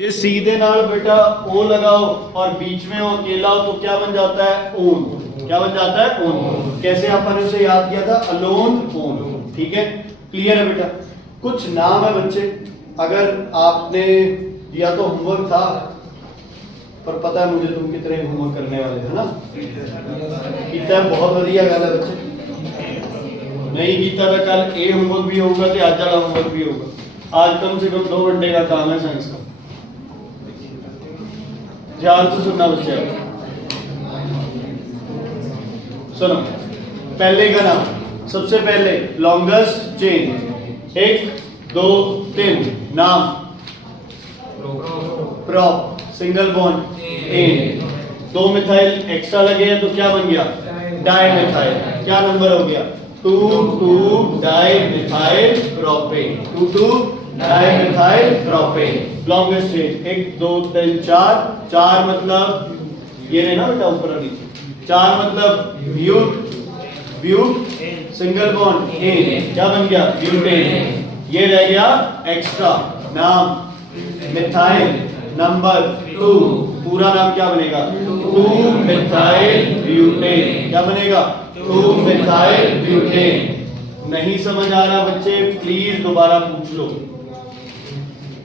ये सीधे नाल बेटा ओ लगाओ और बीच में वो अकेला हो तो क्या बन जाता है? ओन। क्या बन जाता है? ओन। कैसे अपन उसे याद किया था? Alone, own. ठीक है, क्लियर है बेटा? कुछ नाम है बच्चे, अगर आपने दिया तो होमवर्क था, पर पता है मुझे तुम कितने होमवर्क करने वाले है ना? कितना बहुत बढ़िया गल है बच्चे। नहीं कीता तो कल ए होमवर्क भी होगा तो आज वाला होमवर्क भी होगा। आज कम से कम 2 घंटे का काम है साइंस का। ध्यान से सुनना बच्चे, सुनो। पहले का नाम, सबसे पहले लॉन्गेस्ट चेन, 1 2 3 नाम prop, single bond ane, 2 methyl extra लगे हैं तो क्या बन गया? Di methyl. क्या नंबर हो गया? 2 di methyl propane, 2 di methyl propane. Longest chain 1 2 3 4, 4 मतलब ये रहे ना बेटा ऊपर वाली, 4 मतलब but, but single bond ane, क्या बन गया? ब्यूटेन। ये रह गया एक्स्ट्रा नाम मिथाइल नंबर 2, पूरा नाम क्या बनेगा? 2 मिथाइल ब्यूटेन। क्या बनेगा? 2 मिथाइल ब्यूटेन। नहीं समझ आ रहा बच्चे प्लीज दोबारा पूछ लो।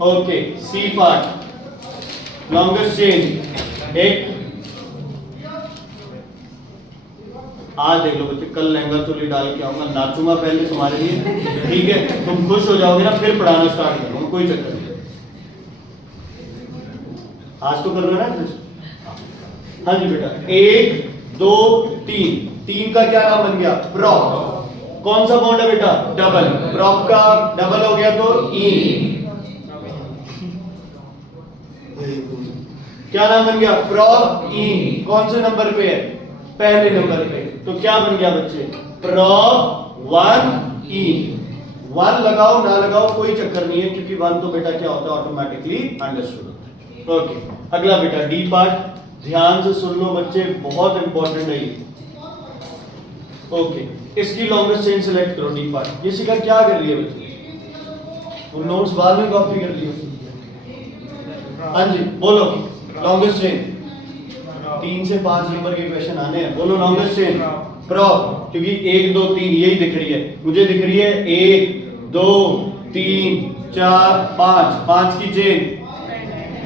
Okay, C part longest chain 1, आज देख लो बच्चे, कल लहंगा चोली डाल के आऊंगा, नाचूंगा पहले तुम्हारे लिए, ठीक है? तुम खुश हो जाओगे ना, फिर पढ़ाना स्टार्ट करूंगा, कोई चक्कर नहीं। आज तो कर रहे हो ना? हाँ जी बेटा, 1 2 3, 3 का क्या नाम बन गया? प्रॉप। कौन सा बॉन्ड है बेटा? डबल। प्रॉप का डबल हो गया तो ई, क्या नाम बन गया? प्रॉप ई। कौन से नंबर पे है? पहले नंबर पे। तो क्या बन गया बच्चे? प्रॉप 1 ई। 1 लगाओ ना लगाओ कोई चक्कर नहीं है, क्योंकि 1 तो बेटा क्या होता है? ऑटोमेटिकली अंडरस्टूड होता है। ओके, अगला बेटा डी पार्ट, ध्यान से सुन लो बच्चे, बहुत इंपॉर्टेंट है ये। ओके, इसकी लॉन्गेस्ट चेन सिलेक्ट करो, डी पार्ट। ये सिखा क्या कर रही है बच्चे? तुम नोट्स बाद में कॉपी कर लियो। हाँ जी बोलो, लॉन्गेस्ट चेन 3 से 5 नंबर के क्वेश्चन आने हैं। बोलो लॉन्गेस्ट चेन प्रॉप, क्योंकि 1 2 3 यही दिख रही है मुझे, दिख रही है 1 2 3 4 5, 5 की चेन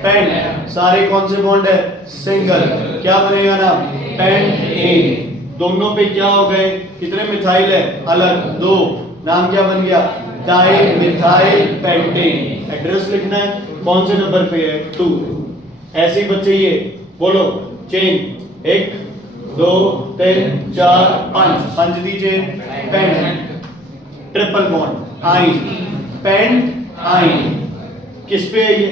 पेंट। सारे कौन से बॉन्ड है? सिंगल। क्या बनेगा ना? Pent ane. दोनों पे क्या हो गए? कितने मिथाइल है? अलग 2। नाम क्या बन गया? Di methyl pentane. एड्रेस लिखना है, कौन से नंबर पे है? 2। ऐसे ही बच्चे ये बोलो चेन 1 2 3 4 5, 5 दी चेन पेंट, ट्रिपल बॉन्ड आइन, पेंट आइन। किस पे है ये?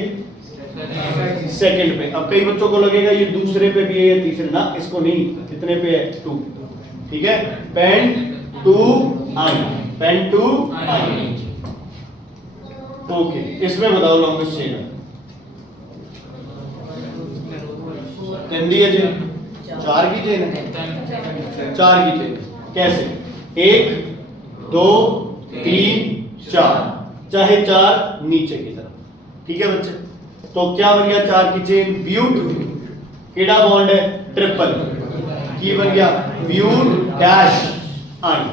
सेकंड पे। अब कई बच्चों को लगेगा ये दूसरे पे भी है या तीसरे, ना इसको नहीं, कितने पे है? 2। ठीक है, पेंट 2 आइन, पेंट 2 आइन। ओके, इसमें बताओ लॉन्गेस्ट चेन है? 3 दी है चेन, 4 की चेन है, 4 की चेन। कैसे? 1 2 3 4, चाहे 4 नीचे की तरफ। ठीक है बच्चे, तो क्या बन गया? 4 की चेन ब्यूट, केड़ा बॉन्ड है? ट्रिपल। की बन गया? ब्यूट डैश आइन,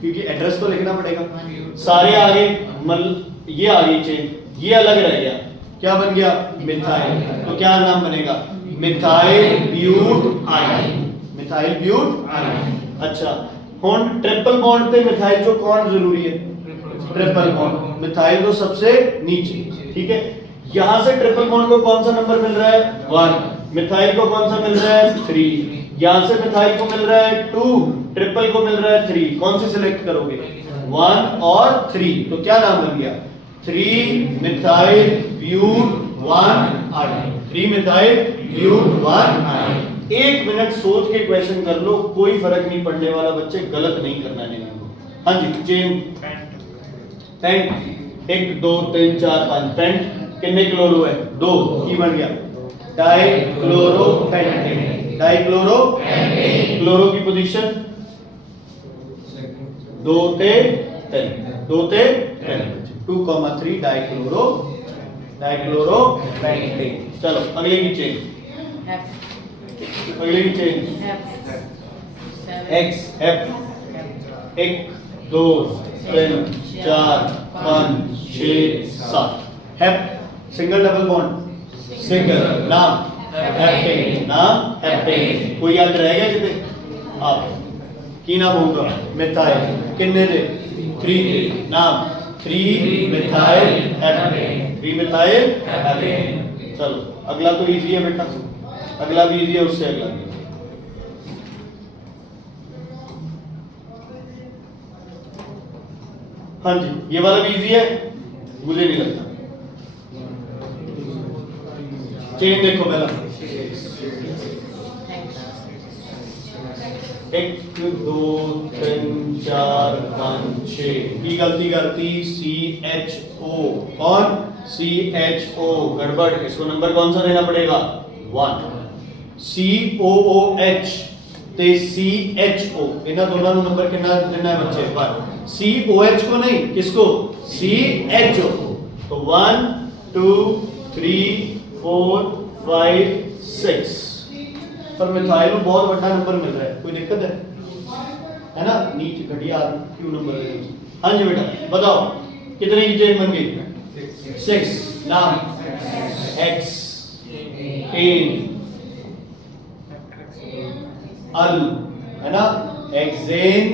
क्योंकि एड्रेस तो लिखना पड़ेगा। सारे आगे ये आ गई चेन, ये अलग रह गया, क्या बन गया? मिथाइल। तो क्या नाम बनेगा? मिथाइल ब्यूट आइन, मिथाइल ब्यूट आइन। अच्छा, हुन ट्रिपल बॉन्ड पे मिथाइल जो कौन जरूरी है? Triple bond. मिथाइल तो सबसे नीचे। ठीक है, यहां से ट्रिपल बॉन्ड को कौन सा नंबर मिल रहा है? 1। मिथाइल को कौन सा मिल रहा है? 3। यहां से मिथाइल को मिल रहा है 2, ट्रिपल को मिल रहा है 3। कौन सी सिलेक्ट करोगे? 1 और 3। तो क्या नाम बन गया? 3 मिथाइल ब्यूट 1 आइन, 3 मिथाइल ब्यूट 1 आइन। 1 मिनट सोच के क्वेश्चन कर लो, कोई फर्क नहीं पड़ने वाला बच्चे, गलत नहीं करना है इनको। हाँ जी, चेन पेंट 1 2 3 4 5, पेंट कितने क्लोरो है? 2। की बन गया? Die chloro pentane, die chloro pentane. Chloro की पोजीशन 2 ते 3, 2 ते 3, 2,3 डाई क्लोरो डाइक्लोरोपेंटेन। चलो अगले की चेन, अगले की चेन एक्स एफ 1 2 3 4 5 6 7 hep single double bond single नाम हेप्टेन, नाम हेप्टेन। कोई याद रह गया जिते आप की नाम होगा मिथाइल कितने दे 3 नाम 3 मिथाइल हेप्टेन, 3 मिथाइल हेप्टेन। चलो अगला तो इजी है बेटा, अगला भी इजी है, उससे अगला भी। हाँ जी ये वाला भी इजी है, मुझे नहीं लगता। चेन देखो पहला 1 2 3 4 5 6 की गलती करती CHO, कौन CHO गड़बड़, इसको नंबर कौन सा देना पड़ेगा 1। COOH ते CHO इन्हें दोनों नंबर कितना देना है बच्चे 1। COH को नहीं, किसको CHO। तो 1 2 3 4 5 6 पर मिथाइल में बहुत बड़ा नंबर मिल रहा है, कोई दिक्कत है ना? नीचे घटिया क्यों नंबर दे? हाँ जी बेटा बताओ कितने की चेन बन गई 6। नाम X एन अल है ना, एक्सेन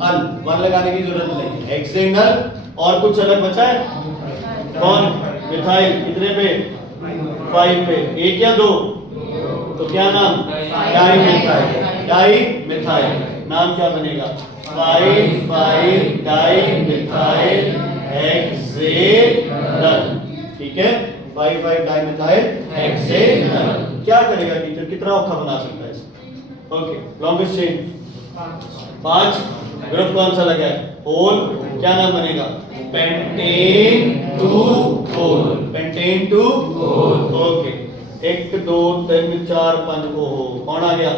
अल, वन लगाने की जरूरत नहीं, एक्सेनल। और कुछ अलग बचा है कौन मिथाइल कितने पे 5 पे, 1 या 2, तो क्या नाम डाई मिथाइल, डाई मिथाइल। नाम क्या बनेगा 5 डाई मिथाइल हेक्सेनल। ठीक है 5 डाई मिथाइल हेक्सेनल। क्या करेगा टीचर, कितना औखा बना सकता है इसको? ओके लॉन्गेस्ट चेन 5, ग्रुप कौन सा लगा है होल, क्या नाम बनेगा pentane two ol, pentane two ol. Okay 1 2 3 4 5 को कौन आ गया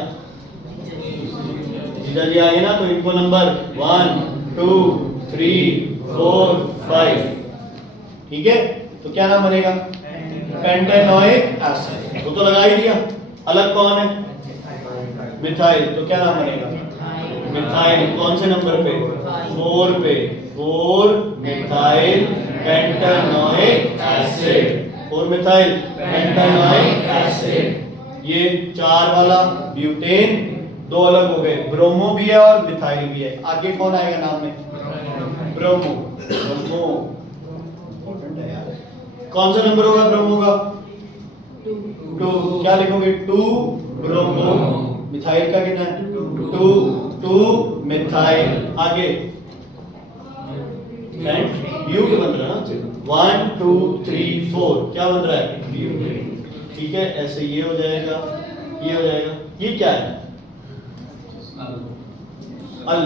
जीजा जी आ गए ना, तो इनको नंबर 1 2 3 4 5। ठीक है तो क्या नाम बनेगा पेंटेनोइक एसिड, वो तो लगा ही दिया। अलग कौन है मिथाइल, तो क्या नाम बनेगा मिथाइल कौन से नंबर पे 4 पे, 4 methyl pentanoic acid, 4 methyl pentanoic acid. ये 4 वाला ब्यूटेन 2 अलग हो गए, ब्रोमो भी है और मिथाइल भी है। आगे कौन आएगा नाम में ब्रोमो, ब्रोमो इंपॉर्टेंट है यार। कौन सा नंबर होगा ब्रोमो का 2, क्या लिखोगे 2 ब्रोमो, मिथाइल का कितना है 2 मिथाइल। आगे ब्यूट बन रहा है ना 1 2 3 4, क्या बन रहा है ठीक है ऐसे ये हो जाएगा, ये हो जाएगा। ये क्या है अल,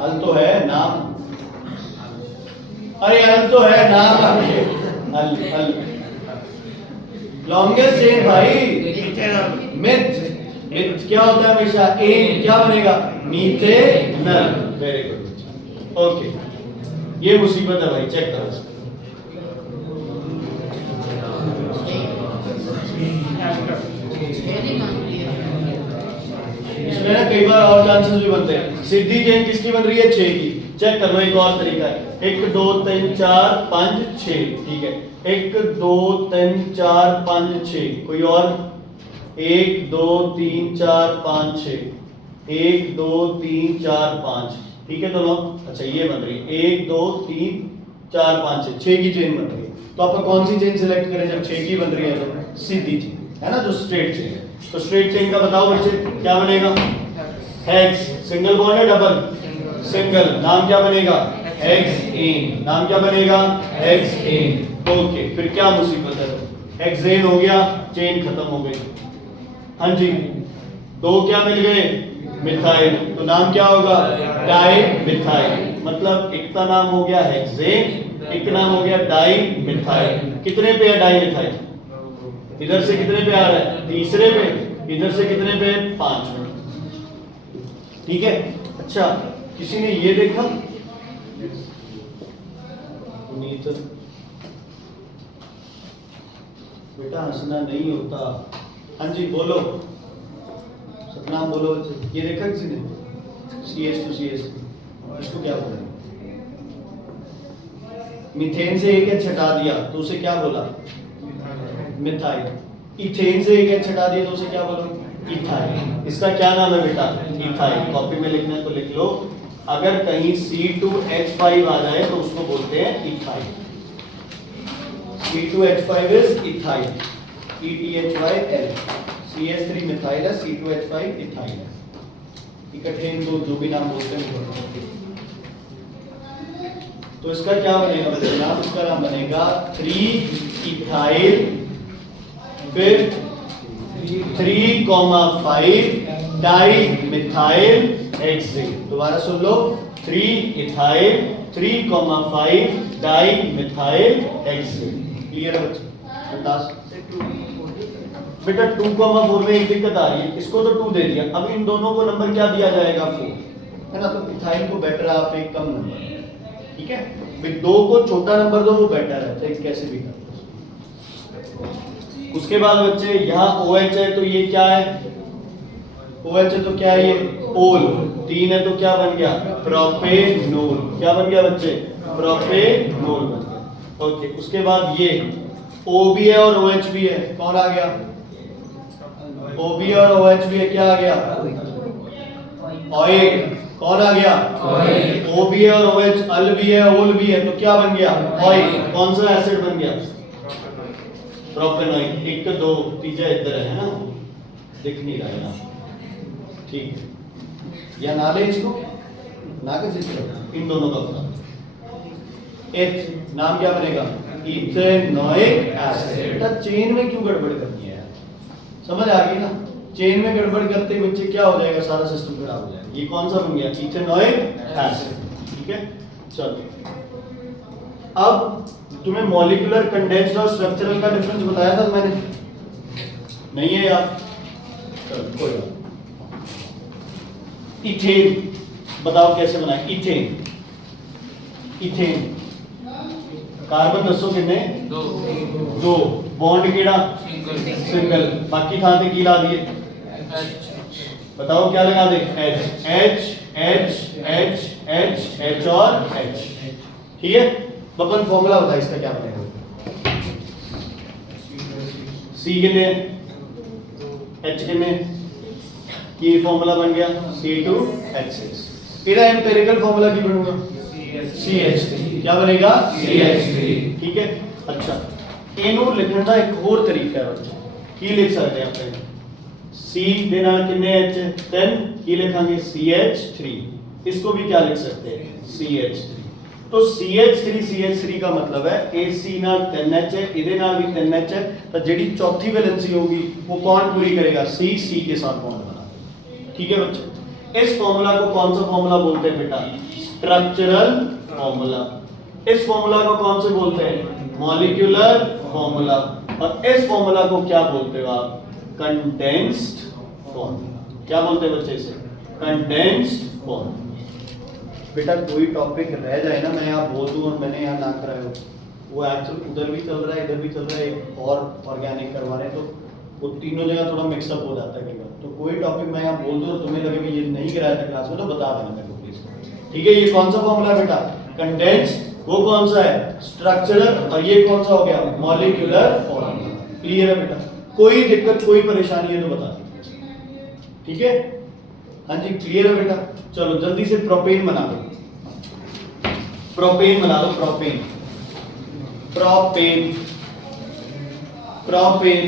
अल तो है नाम, अरे अल तो है नाम, अल अल लॉन्गेस्ट चेन भाई मिथ, मिथ क्या होता है हमेशा एन, क्या बनेगा मीथेनल। वेरी गुड ओके, ये मुसीबत है भाई, चेक करो इसमें ना कई बार और चांसेस भी बनते हैं। सीधी चेन किसकी बन रही है 6 की, चेक करो एक और तरीका है 1 2 3 4 5 6। ठीक है 1 2 3 4 5 6, कोई और 1 2 3 4 5 6, 1 2 3 4 5। ठीक है तो लो अच्छा ये बन रही है 1 2 3 4 5 6 की चेन बन रही है। तो आपको कौन सी चेन सिलेक्ट करें जब 6 की बन रही है तो सीधी चेन है ना, जो स्ट्रेट चेन है। तो स्ट्रेट चेन का बताओ बच्चे क्या बनेगा हेक्स, सिंगल बॉन्ड है डबल सिंगल, नाम क्या बनेगा हेक्सेन, नाम क्या बनेगा हेक्सेन। ओके फिर क्या मुसीबत है, हेक्सेन हो गया चेन खत्म हो गई। हाँ जी 2 क्या मिल गए मिथाइल, तो नाम क्या होगा डाई मिथाइल, मतलब एक का नाम हो गया हेक्सेन, एक नाम हो गया डाई मिथाइल। कितने पे है डाई मिथाइल, इधर से कितने पे आ रहा है तीसरे पे, इधर से कितने पे 5 पे। ठीक है अच्छा किसी ने ये देखा अवनीत, बेटा हंसना नहीं होता। हाँ जी बोलो, सतनाम बोलो। ये देखा किसी ने CS to CS, इसको क्या बोला? मीथेन से एक एच हटा दिया तो उसे क्या बोला? मिथाइल। इथेन से एक एच हटा दिया तो उसे क्या बोला? इथाइल। इसका क्या नाम है बेटा? इथाइल। कॉपी में लिखना है तो लिख लो। अगर कहीं C2H5 आ जाए तो उसको बोलते हैं ethyl. C2H5 is ethyl, ETHYL। CS3 methyl है, C2H5 इथाइल है। इकट्ठे इनको जो भी नाम बोलते हैं। तो इसका क्या बनेगा बच्चा? इसका नाम बनेगा 3 इथाइल, फिर 3,5 डाई मिथाइल हेक्सेन। दोबारा सुन लो, 3 ethyl 3,5 di methyl hexane. Clear है बच्चा? बेटा 2,4 में एक दिक्कत आ रही है, इसको तो 2 दे दिया, अब इन दोनों को नंबर क्या दिया जाएगा? 4 है ना। तो इथाइल को बेटर आप एक कम नंबर, ठीक है भाई। 2 को छोटा नंबर दो वो बेटर है, चाहे कैसे भी कर। उसके बाद बच्चे यहाँ OH है तो ये क्या है? OH है तो क्या है ये? ओल। 3 है तो क्या बन गया? प्रोपेनोल। क्या बन गया बच्चे? प्रोपेनोल बन गया। ओके, उसके बाद ये O भी है और OH भी है, कौन आ गया? O भी और OH भी है, क्या आ गया? ऑयल। कौन आ गया? ऑयल। O भी है और OH, अल भी है, ओल भी है, तो क्या बन गया? ऑयल। कौन सा एसिड बन गया? प्रोपेनॉइड। 1 तो 2, तीसरा इधर है ना, दिख नहीं रहा है ना, ठीक है। या नाले इसको ना कर सकते, इन दोनों का उत्तर एथ। नाम क्या बनेगा? Ethanoic acid. बेटा चेन में क्यों गड़बड़ करनी है? समझ आ गई ना? चेन में गड़बड़ करते ही बच्चे क्या हो जाएगा? सारा सिस्टम खराब हो जाएगा। ये कौन सा बन गया? Ethanoic acid. ठीक है, चलो अब तुम्हें मॉलिक्यूलर, कंडेंस्ड और स्ट्रक्चरल का डिफरेंस बताया था मैंने, नहीं है यार? चलो कोई बात। इथेन बताओ कैसे बनाए? इथेन, इथेन कार्बन दसो कितने? 2। बॉन्ड केड़ा? सिंगल। बाकी था ते की ला दिए? बताओ क्या लगा दे? H H H H H H और H। ठीक है, बबन फॉर्मूला बता इसका क्या बनेगा? C कितने? H कितने? की फॉर्मूला बन गया C2H6। इधर एम्पिरिकल फॉर्मूला की बनूंगा CH3। क्या बनेगा? CH3। ठीक है, अच्छा इनू लिखने का एक और तरीका है बच्चों। की लिख सकते हैं अपने C दे नाल कितने H, then की लिखांगे CH3। इसको भी क्या लिख सकते हैं? CH3। तो CH3 का मतलब है AC नाल 3H है, इधे नाल भी 3H है, तो जेडी चौथी वैलेंसी होगी वो कौन पूरी करेगा? C के साथ बॉन्ड बना। ठीक है बच्चे, इस फॉर्मूला को कौन सा फॉर्मूला बोलते हैं बेटा? Structural formula. इस फॉर्मूला को कौन से बोलते हैं? Molecular formula. और इस फॉर्मूला को क्या बोलते हो आप? Condensed formula. क्या बोलते हैं बच्चे इसे? Condensed formula. बेटा कोई टॉपिक रह जाए ना, मैं यहाँ बोल दूं और मैंने यहाँ ना कराया हो, वो एक्चुअली उधर भी चल रहा है, इधर भी चल रहा है, एक और ऑर्गेनिक करवा रहे हैं, तो वो तीनों जगह थोड़ा मिक्सअप हो जाता है कई बार। तो कोई टॉपिक मैं यहाँ बोल दूं और तुम्हें लगे कि ये नहीं कराया था क्लास में, तो बता देना मेरे को प्लीज। ठीक है, ये कौन सा फॉर्मूला है बेटा? कंडेंस्ड। वो कौन सा है? स्ट्रक्चरल। और ये कौन सा हो गया? Molecular formula. क्लियर है बेटा? कोई दिक्कत कोई परेशानी है तो बता दीजिए। ठीक है, हाँ जी क्लियर है बेटा? चलो जल्दी से प्रोपेन बना दो। प्रोपेन बना दो। Propane, propane, propane.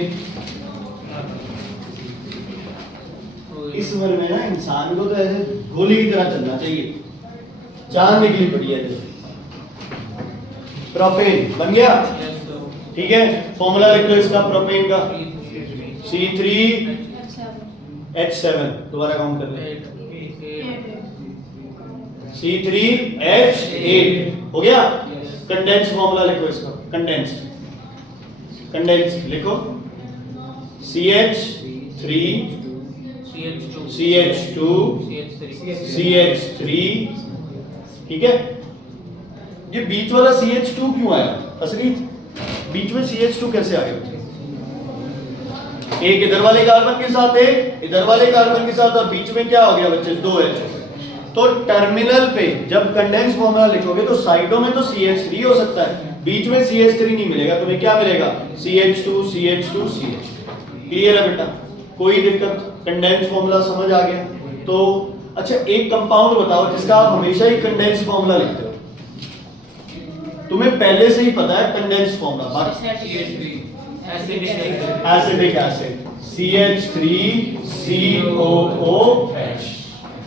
इस उम्र में ना इंसान को तो ऐसे गोली की तरह चलना चाहिए, जान निकली पड़ी है। प्रोपेन बन गया। ठीक है, फॉर्मूला लिख दो इसका प्रोपेन का C3H7। दोबारा काउंट कर ले, C3H8 हो गया। कंडेंस्ड फॉर्मूला लिखो इसका, कंडेंस्ड, कंडेंस्ड लिखो CH3 CH2 CH3। ठीक है, ये बीच वाला CH2 क्यों आया? असली बीच में CH2 कैसे आ गया? एक इधर वाले कार्बन के साथ, एक इधर वाले कार्बन के साथ, और बीच में क्या हो गया बच्चे? 2H। तो टर्मिनल पे जब कंडेंस फॉर्मूला लिखोगे तो साइडों में तो CH3 हो सकता है, बीच में CH3 नहीं मिलेगा, तुम्हें क्या मिलेगा? CH2 CH2 CH। क्लियर है बेटा? कोई दिक्कत? कंडेंस फॉर्मूला समझ आ गया? तो अच्छा एक कंपाउंड बताओ जिसका आप हमेशा ही कंडेंस फॉर्मूला लिखते हो, तुम्हें पहले से ही पता है condense formula. Acidic acid CH3COOH।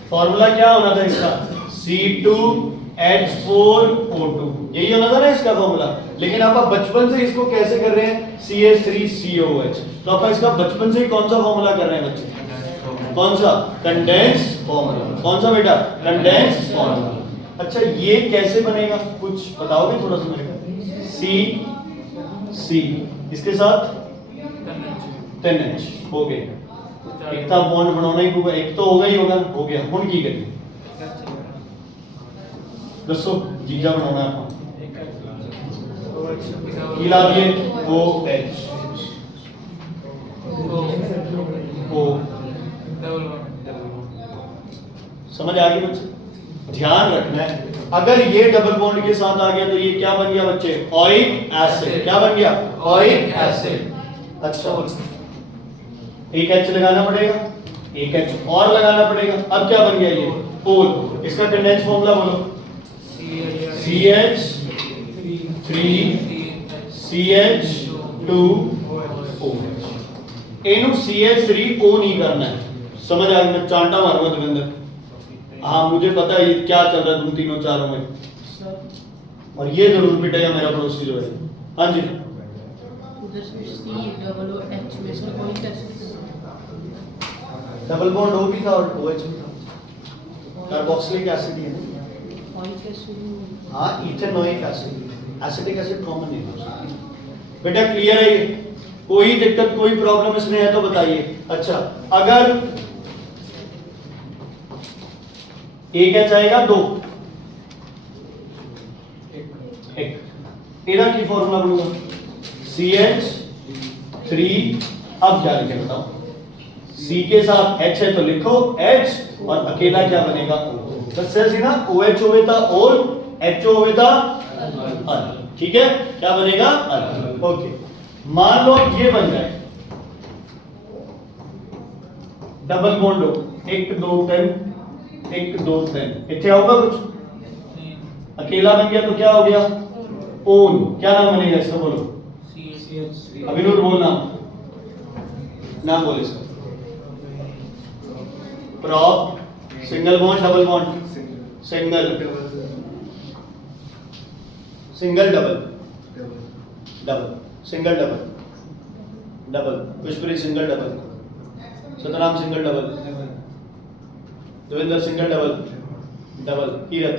Formula क्या होना था इसका? C2H4O2। यही होना था ना इसका फॉर्मूला। लेकिन आप बचपन से इसको कैसे कर रहे हैं? CH3COOH। तो आप इसका बचपन से ही कौन सा फॉर्मूला कर रहे हैं बच्चे? कौन सा? Condense formula. कौन सा बेटा? Condense formula. अच्छा ये कैसे बनेगा, कुछ बताओगे थोड़ा सा मेरे को? C इसके साथ 10H हो गया। एकता बॉन्ड बनाना ही होगा, एक तो होगा ही होगा, हो गया। हुन की करिए दसो जीजा बनाना है की ला दिए OH O। समझ आ गई बच्चे? ध्यान रखना है अगर ये डबल बॉन्ड के साथ आ गया तो ये क्या बन गया बच्चे? Oic acid. क्या बन गया? Oic acid. अच्छा एक H लगाना पड़ेगा, एक H और लगाना पड़ेगा। अब क्या बन गया ये? ओल। इसका कंडेंस फॉर्मूला बोलो। CH3CH2OH। इनु CH3O नहीं करना है, समझ आ गया? मैं चांटा मारूंगा देवेंद्र। हाँ मुझे पता है ये क्या चल रहा है तुम तीनों चारों में, और ये जरूर मिटेगा मेरा पड़ोसी जो है। हाँ जी डबल बॉन्ड O भी था और OH भी था। कार्बोक्सिलिक एसिड ही है। हाँ ethanoic acid, acetic acid common है बेटा। क्लियर है ये? कोई दिक्कत कोई प्रॉब्लम इसमें है तो बताइए। अच्छा अगर एक H आएगा, दो एक इधर की फॉर्मूला बनूंगा CH3। अब क्या लिखे बताओ? C के साथ H है तो लिखो H, और अकेला क्या बनेगा? बस ऐसे ना OH होवे था और HO होवे था अल। ठीक है क्या बनेगा? अल। ओके मान लो ये बन जाए डबल बॉन्ड हो, 1 2 10 1 2 10। इतने होगा कुछ? अकेला बन गया तो क्या हो गया? ओन। क्या नाम बनेगा इसका? बोलो। अभिनूर बोलना, नाम बोले इसका। Prop single bond double bond? Single single double double single double double. पुष्परी single double, Satram single double, Devendra single double double, Kirat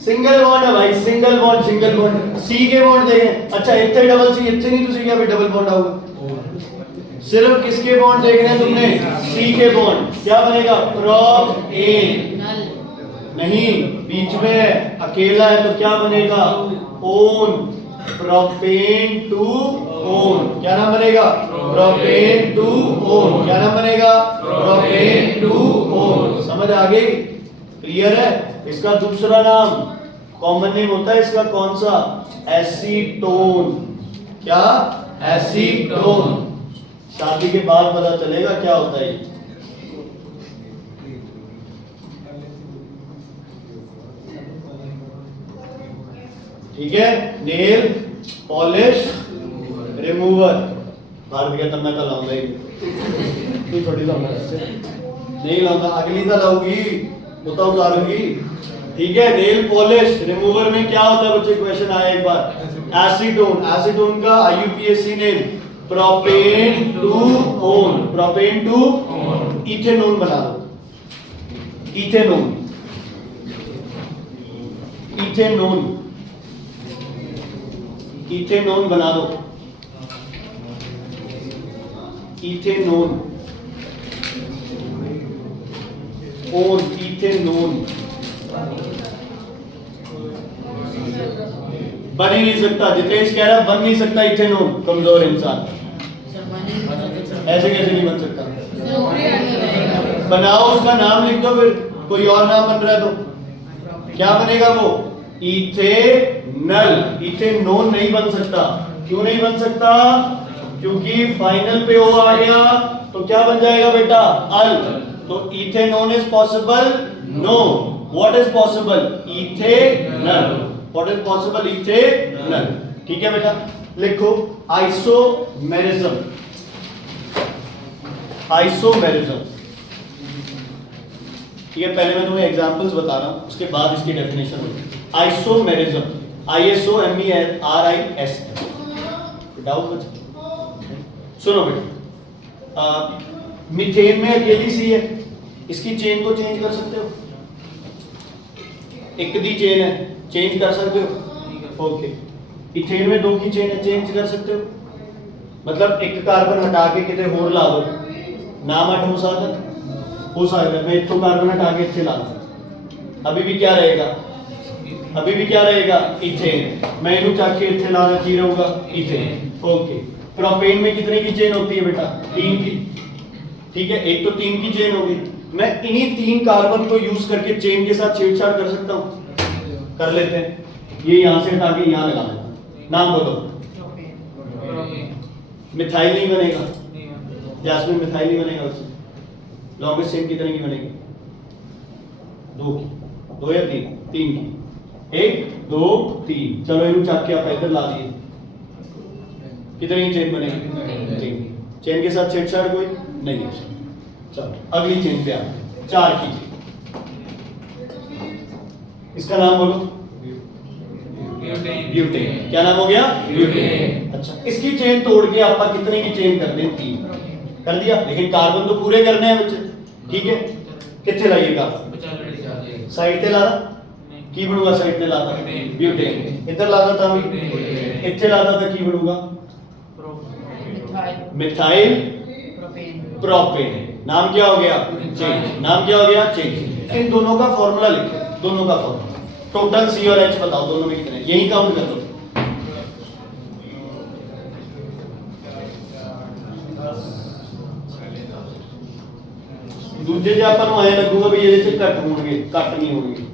single bond है भाई, single bond single bond. C के बॉन्ड देखें। अच्छा इतने डबल सी इतने नहीं तो सी क्या भाई डबल बॉन्ड आऊगा? सिर्फ किसके बॉन्ड देखने हैं तुमने? सी के बॉन्ड। क्या बनेगा? प्रोपेन। नहीं बीच में अकेला है तो क्या बनेगा? ओन। Propane two own. क्या नाम बनेगा? Propane two own. क्या नाम बनेगा? Propane two own. समझ आ गई? क्लियर है? इसका दूसरा नाम कॉमन नेम होता है इसका कौन सा? एसीटोन। क्या? एसीटोन। शादी के बाद पता चलेगा क्या होता है। ठीक है? Nail polish remover. भारत का तब मैं तो लाऊंगा ही तू थोड़ी लाऊंगा नहीं लाऊंगा, अगली तो लाऊंगी वो तो उतारूंगी। ठीक है? नेल पॉलिश रिमूवर में क्या होता है बच्चे? क्वेश्चन आया एक बार। एसीटोन। एसीटोन का IUPAC name propane two one. Propane two ethanone बना दो। इथेनोन इथेनोन इथेनोन बना दो। इथेनोन ओन, इथेनोन बन ही नहीं सकता। जितेश कह रहा बन नहीं सकता इथेनोन, कमजोर इंसान। ऐसे कैसे नहीं बन सकता? बनाओ, उसका नाम लिख दो, फिर कोई और नाम बन रहा है तो क्या बनेगा वो? इथेनल। इथेनोन नहीं बन सकता। क्यों नहीं बन सकता? क्योंकि फाइनल पे ओ आ गया तो क्या बन जाएगा बेटा? अल। तो ethanone is possible? No. What is possible? Ethanal. What is possible? Ethanal. ठीक है बेटा, लिखो आइसोमेरिज्म। आइसोमेरिज्म, ठीक है। पहले मैं तुम्हें एग्जांपल्स बता रहा हूं, उसके बाद इसकी डेफिनेशन होगी। Isomerism, ISOMERIS। डाउट कुछ? सुनो बेटा, मीथेन में अकेली सी है, इसकी चेन को चेंज कर सकते हो? एक दी चेन है, चेंज कर सकते हो? ओके। इथेन में दो की चेन है, चेंज कर सकते हो? मतलब एक कार्बन हटा के कितने होर ला दो, नाम हट हो सकता है। मैं इतो कार्बन हटा के इथे ला दूं, अभी भी क्या रहेगा? अभी भी क्या रहेगा? इथेन। मैं इनको चाक के इथे लाना की रहूंगा, इथेन। ओके। प्रोपेन में कितने की चेन होती है बेटा? 3 की। ठीक है, एक तो 3 की चेन होगी। मैं इन्हीं 3 कार्बन को यूज करके चेन के साथ छेड़छाड़ कर सकता हूं? कर लेते हैं। ये यहां से हटा के यहां लगा देता। नाम बोलो। मिथाइल नहीं बनेगा, जैस्मिन मिथाइल नहीं बनेगा। उससे लॉन्गेस्ट चेन कितने की बनेगी? 2 की। 2 या 3? 3 की। 1 2 3। चलो इनको चाक के आप इधर ला दिए, कितनी की चेन बनेगी? 3 की। चेन के साथ छेड़छाड़ कोई नहीं हो सकता। चलो अगली चेन पे आते हैं, 4 की चेन। इसका नाम बोलो। ब्यूटेन। क्या नाम हो गया? ब्यूटेन। अच्छा, इसकी चेन तोड़ के आप कितने की चेन कर दें? 3 कर दिया, लेकिन कार्बन तो पूरे करने हैं बच्चे। ठीक है, कितने लाइएगा? साइड पे लाना की बनूगा? साइड पे लाता ब्यूटेन, इधर लाता था मैं, इथे लाता था की बनूगा? Methyl propane. नाम क्या हो गया? चेंज। नाम क्या हो गया? चेंज। इन दोनों का फॉर्मूला लिखो, दोनों का फॉर्मूला। टोटल सी और एच बताओ दोनों में कितने, यही काउंट कर दो। दूजे जे अपन आए लगूगा भी ये से कट होंगे, कट नहीं होंगे।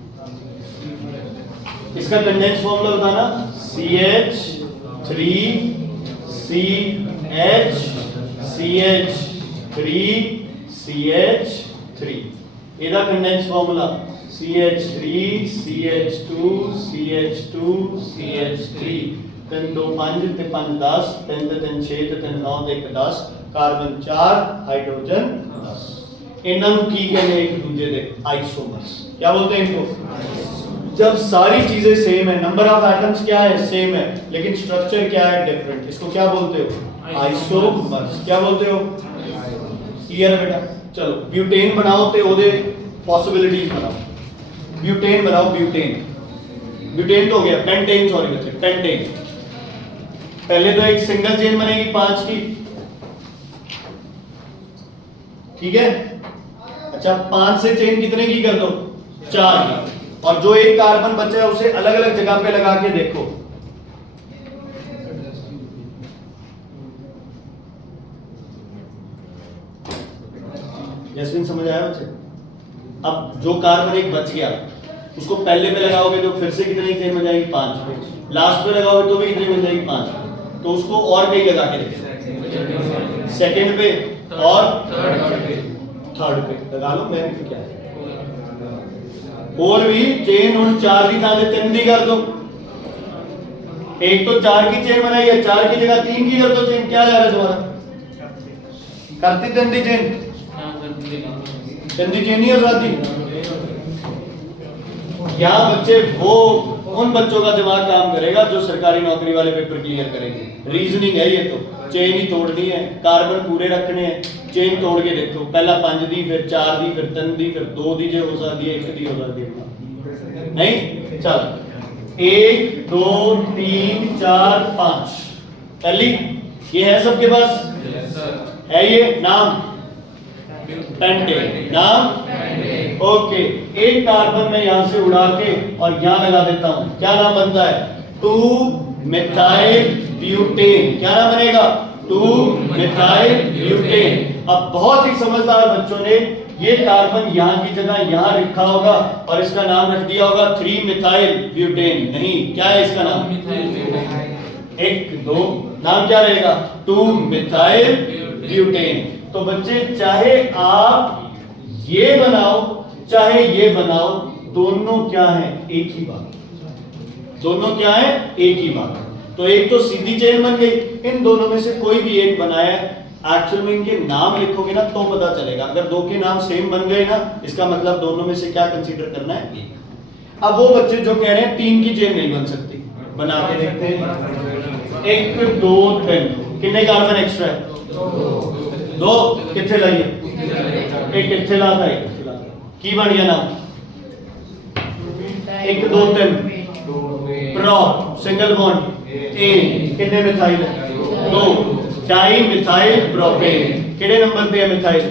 इसका कंडेंस फॉर्मूला बताना, CH3CH3CH3। ਇਹਦਾ ਕੰਡੈਂਸ ਫਾਰਮੂਲਾ CH3CH2CH2CH3। 3 2 5 ਤੇ 5 10, 3 ਤੇ 3 6 ਤੇ 3 9 ਤੇ 1 10, कार्बन 4, हाइड्रोजन 10। ਇਹਨਾਂ ਨੂੰ ਕੀ ਕਹਿੰਦੇ ਇੱਕ ਦੂਜੇ ਦੇ? आइसोमर्स। क्या बोलते हैं इनको? जब सारी चीजें सेम है, नंबर ऑफ एटम्स क्या है? सेम है, लेकिन स्ट्रक्चर क्या है? डिफरेंट। इसको क्या बोलते हो? आइसोमर्स। क्या बोलते हो? क्लियर है बेटा? चलो ब्यूटेन बनाओ ते ओदे पॉसिबिलिटीज बनाओ। ब्यूटेन बनाओ, ब्यूटेन। ब्यूटेन तो हो गया, पेंटेन, सॉरी बच्चे, पेंटेन। पहले तो एक सिंगल चेन बनेगी 5 की, ठीक है। अच्छा, 5 से चेन कितने की कर दो? 4 की। और जो एक कार्बन बचा है उसे अलग अलग जगह पे लगा के देखो। जैस्मिन समझ आया बच्चे? अब जो कार्बन एक बच गया उसको पहले पे लगाओगे तो फिर से कितनी चेन बन जाएगी? 5 पे। लास्ट पे लगाओगे तो भी कितनी बन जाएगी? 5 पे। तो उसको और कहीं लगा के देखो, सेकंड पे और थर्ड पे लगा लो। मैं क्या है और भी चेन उन 4 की थाने 3 दी कर दो। एक तो 4 की चेन बनाई है, 4 की जगह 3 की कर दो चेन। क्या जा रहा है तुम्हारा? करती 3 दी चेन, 3 दी चेन नहीं हो जाती। यहाँ बच्चे वो उन बच्चों का दिमाग काम करेगा जो सरकारी नौकरी वाले पेपर क्लियर करेंगे। रीजनिंग है ये तो। चेन ही तोड़नी है, कार्बन पूरे रखने हैं, चेन तोड़ के देखो। पहला 5 दी, फिर 4 दी, फिर 3 दी, फिर 2 दी जो हो सकती है, 1 दी हो सकती है। नहीं, चल 1 2 3 4 5 पहली ये है सबके पास? है ये नाम पेंटेन। नाम ओके। एक कार्बन में यहां से उड़ा के और यहां लगा देता हूं, क्या नाम बनता है? 2 मिथाइल ब्यूटेन। क्या नाम बनेगा? 2 मिथाइल ब्यूटेन। अब बहुत ही समझदार बच्चों ने ये कार्बन यहां की जगह यहां रखा होगा और इसका नाम रख दिया होगा 3 मिथाइल ब्यूटेन। नहीं, क्या है इसका नाम? 1 2 नाम क्या रहेगा? 2 मिथाइल ब्यूटेन। तो बच्चे चाहे आप ये बनाओ चाहे ये बनाओ, दोनों क्या है? एक ही बात। दोनों क्या है? एक ही बात। तो एक तो सीधी चेन बन गई, इन दोनों में से कोई भी एक बनाया। एक्चुअल में इनके नाम लिखोगे ना तो पता चलेगा। अगर दो के नाम सेम बन गए ना, इसका मतलब दोनों में से क्या कंसीडर करना है? एक। अब वो बच्चे जो कह रहे हैं 3 की चेन नहीं बन सकती, बना के देखते हैं। 1 2 3 कितने कार्बन एक्स्ट्रा है? 2 कितने लाइए? एक कितने लाता है? की बन गया नाम? 1 2 3 प्रो सिंगल बॉन्ड ए। कितने मिथाइल है? 2 डाई मिथाइल प्रोपेन। कितने नंबर पे है मिथाइल?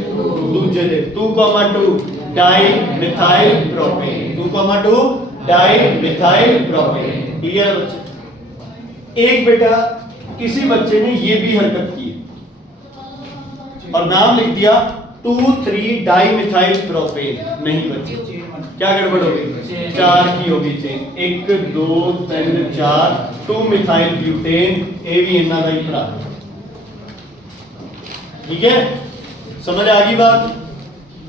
दूसरे दे 2,2 di methyl propane. 2,2 di methyl propane. Clear है बच्चे? एक बेटा किसी बच्चे ने ये भी हरकत की और नाम लिख दिया 2,3 डाई मिथाइल प्रोपेन। नहीं बच्चे, क्या गड़बड़ हो गई? 4 की होगी चेन। 1 2 3 4 2 methyl butane. ए भी इन्ना का ही भरा। ठीक है, समझ आ गई बात?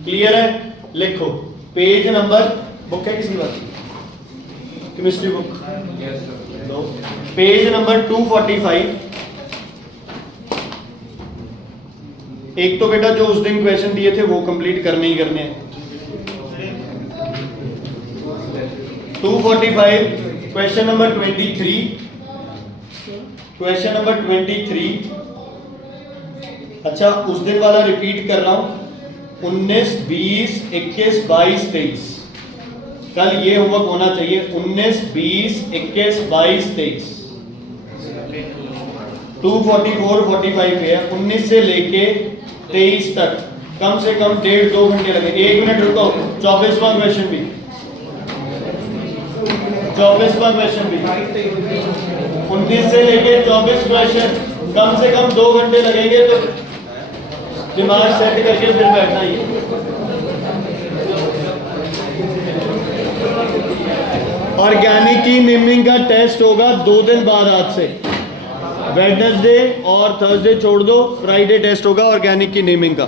क्लियर है? लिखो पेज नंबर, बुक है किसी बात? केमिस्ट्री बुक लो। Page number 245। एक तो बेटा जो उस दिन क्वेश्चन दिए थे वो कंप्लीट करने ही करने हैं। 245 क्वेश्चन नंबर 23। Question number 23। अच्छा, उस दिन वाला रिपीट कर रहा हूं। 19 20 21 22 23। कल ये होमवर्क होना चाहिए। 19 20 21 22 23। 244 45 है। 19 से लेके 23 तक कम से कम 1.5-2 घंटे लगे। 1 मिनट रुको। 24वां क्वेश्चन भी 24वां क्वेश्चन भी 19 से लेके 24 क्वेश्चन कम से कम 2 घंटे लगेंगे। तो दिमाग सेट करके फिर बैठना ही। ऑर्गेनिक नेमिंग का टेस्ट होगा 2 दिन बाद आज से। वेडनेसडे और थर्सडे छोड़ दो, फ्राइडे टेस्ट होगा ऑर्गेनिक की नेमिंग का।